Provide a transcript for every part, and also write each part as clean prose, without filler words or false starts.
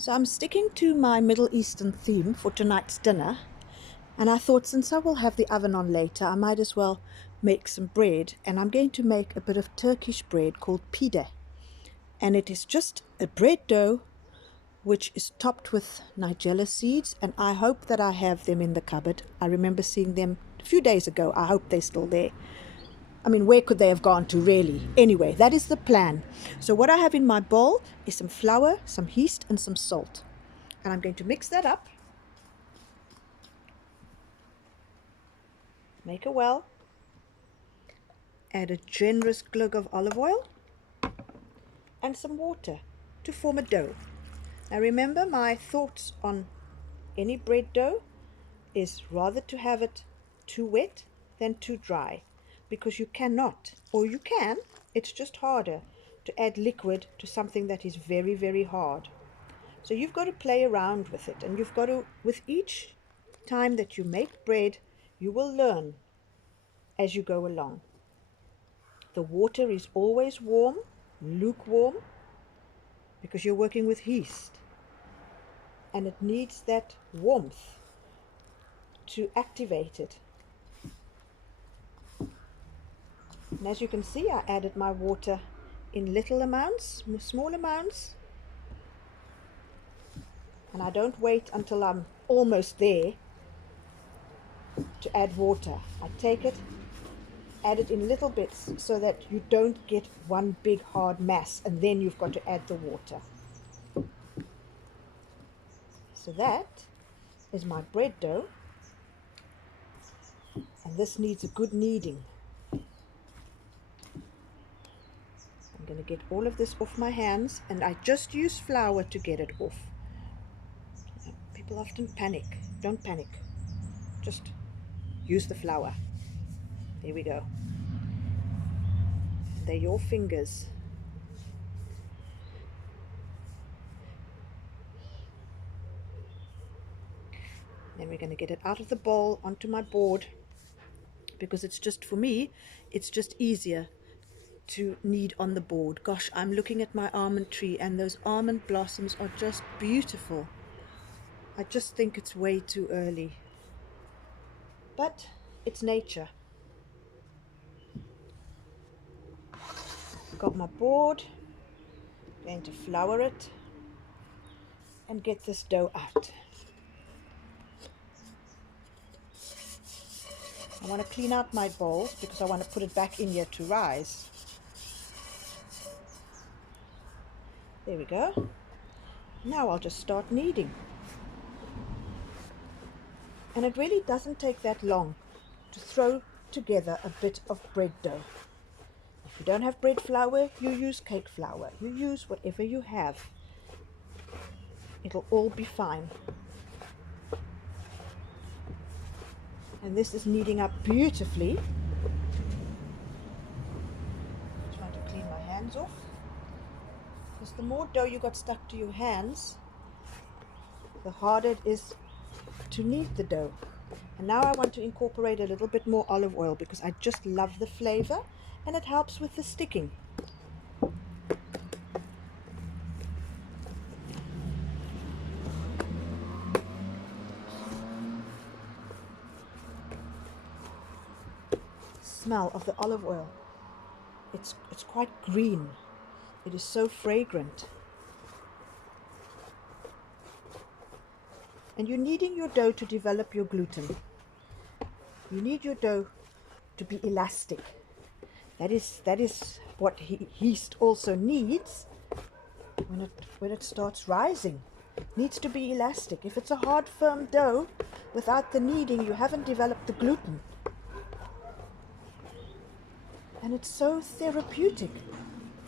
So I'm sticking to my Middle Eastern theme for tonight's dinner, and I thought since I will have the oven on later, I might as well make some bread, and I'm going to make a bit of Turkish bread called pide. And it is just a bread dough which is topped with Nigella seeds, and I hope that I have them in the cupboard. I remember seeing them a few days ago. I hope they're still there. I mean, where could they have gone to, really? Anyway, that is the plan. So what I have in my bowl is some flour, some yeast, and some salt. And I'm going to mix that up. Make a well. Add a generous glug of olive oil and some water to form a dough. Now remember, my thoughts on any bread dough is rather to have it too wet than too dry, because you cannot, or you can, it's just harder to add liquid to something that is very, very hard. So you've got to play around with it, and you've got to, with each time that you make bread, you will learn as you go along. The water is always warm, lukewarm, because you're working with yeast, and it needs that warmth to activate it. And as you can see, I added my water in little amounts, small amounts, and I don't wait until I'm almost there to add water. I take it, add it in little bits so that you don't get one big hard mass and then you've got to add the water. So that is my bread dough, and this needs a good kneading. I'm going to get all of this off my hands, and I just use flour to get it off. People often panic. Don't panic. Just use the flour. There we go. They're your fingers. Then we're going to get it out of the bowl onto my board, because it's just, for me, it's just easier to knead on the board. Gosh, I'm looking at my almond tree, and those almond blossoms are just beautiful. I just think it's way too early, but it's nature. Got my board, going to flour it and get this dough out. I want to clean out my bowls because I want to put it back in here to rise. There we go. Now I'll just start kneading. And it really doesn't take that long to throw together a bit of bread dough. If you don't have bread flour, you use cake flour. You use whatever you have. It'll all be fine. And this is kneading up beautifully. Trying to clean my hands off, because the more dough you got stuck to your hands, the harder it is to knead the dough. And now I want to incorporate a little bit more olive oil, because I just love the flavor and it helps with the sticking. Smell of the olive oil. It's quite green. It is so fragrant. And you're kneading your dough to develop your gluten. You need your dough to be elastic. That is what yeast also needs when it starts rising. It needs to be elastic. If it's a hard, firm dough, without the kneading, you haven't developed the gluten. And it's so therapeutic,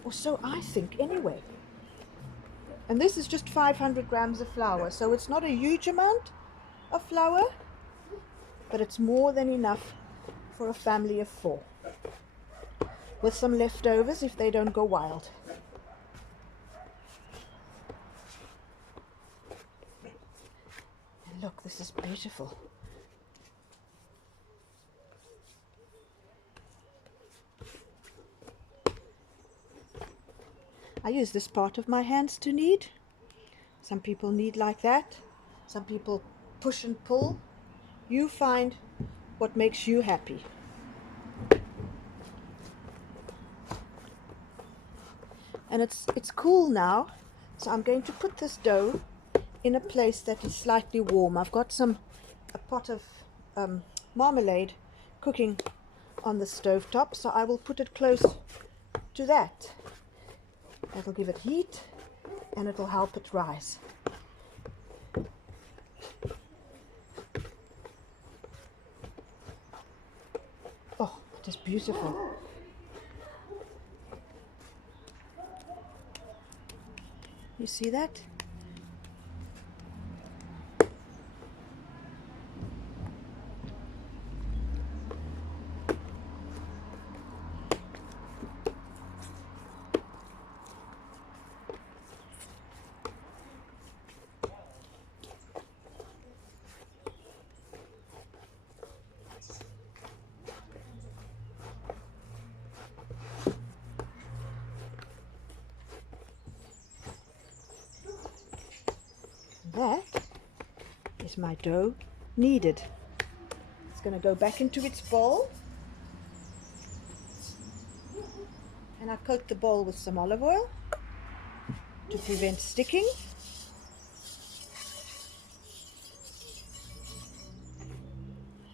or so I think anyway. And this is just 500 grams of flour, so it's not a huge amount of flour, but it's more than enough for a family of 4, with some leftovers if they don't go wild. And look, this is beautiful. I use this part of my hands to knead. Some people knead like that. Some people push and pull. You find what makes you happy. And it's cool now, so I'm going to put this dough in a place that is slightly warm. I've got a pot of marmalade cooking on the stove top, so I will put it close to that. That'll give it heat and it'll help it rise. Oh, it is beautiful. You see that? That is my dough kneaded. It's going to go back into its bowl, and I coat the bowl with some olive oil to prevent sticking.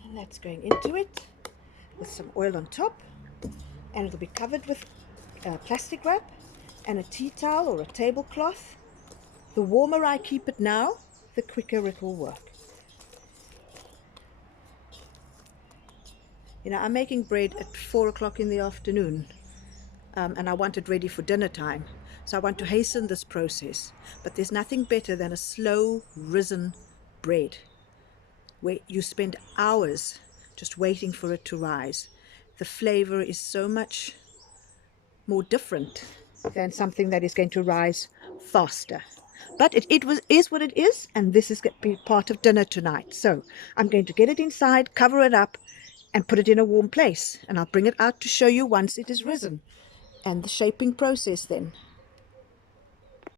And that's going into it with some oil on top, and it'll be covered with plastic wrap and a tea towel or a tablecloth. The warmer I keep it now, the quicker it will work. You know, I'm making bread at 4 o'clock in the afternoon, and I want it ready for dinner time. So I want to hasten this process. But there's nothing better than a slow risen bread, where you spend hours just waiting for it to rise. The flavor is so much more different than something that is going to rise faster. But it is what it is, and this is going to be part of dinner tonight. So I'm going to get it inside, cover it up, and put it in a warm place. And I'll bring it out to show you once it is risen, and the shaping process then.